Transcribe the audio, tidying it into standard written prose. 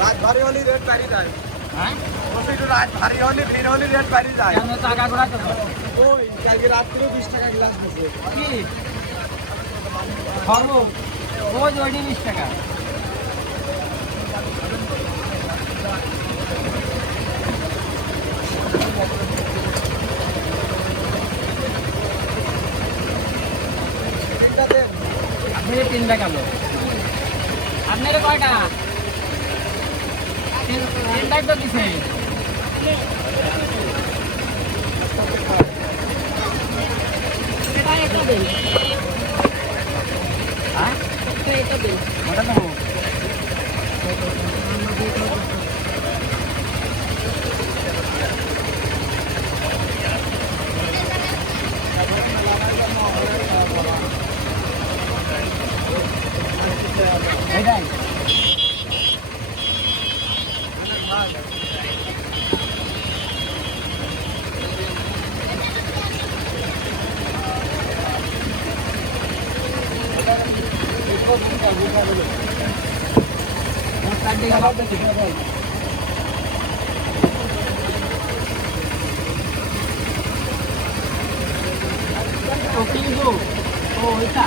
রাত ভারী হলে রেট বাড়ি যায়। হ্যাঁ রাত ভারী হলে ভিড় হলে রেট বাড়ি যায়। টাকা ঘোরা তো ওই কালকে রাত্রেও 20 টাকা গ্লাস আছে কি সর্ব রোজ ওইটি 20 টাকা। আপনি 3 টাকা লো আপনার কয়টা 3 টাকা তো দিছে এটা একটা দেন হ্যাঁ এটা দেন ওটা না এটাই Oh, itu. Oh, itu.